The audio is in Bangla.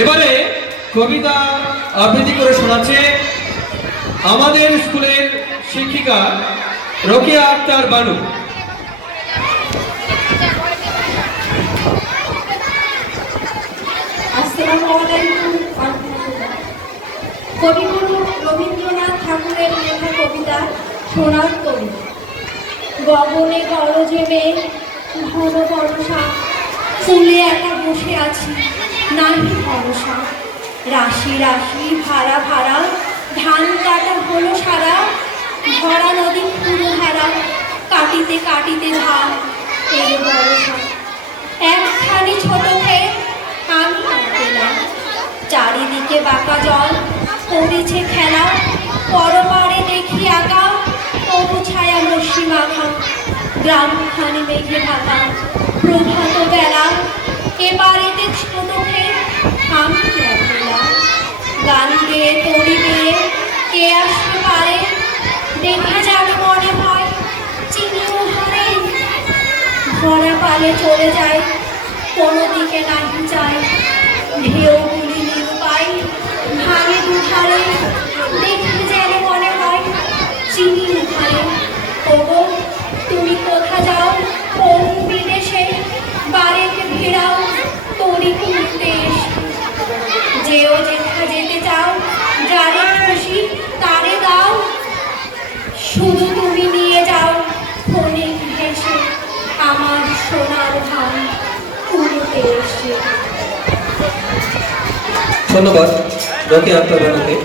এবারে কবিতা আবৃত্তি করে শোনাচ্ছে আমাদের স্কুলের শিক্ষিকা রোকেয়া আক্তার বানু। কবিগুরু রবীন্দ্রনাথ ঠাকুরের লেখা কবিতা সোনার তরী। গগনে গরজে মেঘ, ঘন বর্ষা, চুলে একা বসে আছি নাহি ভরসা। রাশি রাশি ভাড়া ভাড়া ধান কাটা হলো সারা, ভরা নদী পুরো হারা, কাটিতে কাটিতে ধান এলো বরসা। একখানি ছোট ক্ষেত আমি পেলাম, চারিদিকে বাঁকা জল করেছে খেলা। পরপারে দেখি আঁকা তবু ছায়া মসি মাখা, গ্রামখানি মেঘে ঢাকা প্রভাত বেলা। এবারেতে ছোট ক্ষেত আমি পেলাম, গান গেয়ে তরি গেয়ে কে আসতে পারে, দেখে যেন মনে হয় চিনিও হারে। ভরা পালে চলে যায় কোনো দিকে নাহি যায়, ঢেউগুলি নিরুপায় ভাঙে দুধারে, দেখে যেন মনে হয় চিনি উঠারে। ওগো তুমি কোথা যাও কোন বিদেশে, বাড়িতে ফেরাও তরি খুঁজতে এসে। যেও যেথা যেতে চাও, যারে খুশি তারে দাও, শুধু তুমি নিয়ে যাও ক্ষণিক ভেসে আমার সোনার ধান কুড়িতে এসে। ধন্যবাদ রোকেয়া আক্তার বানুকে।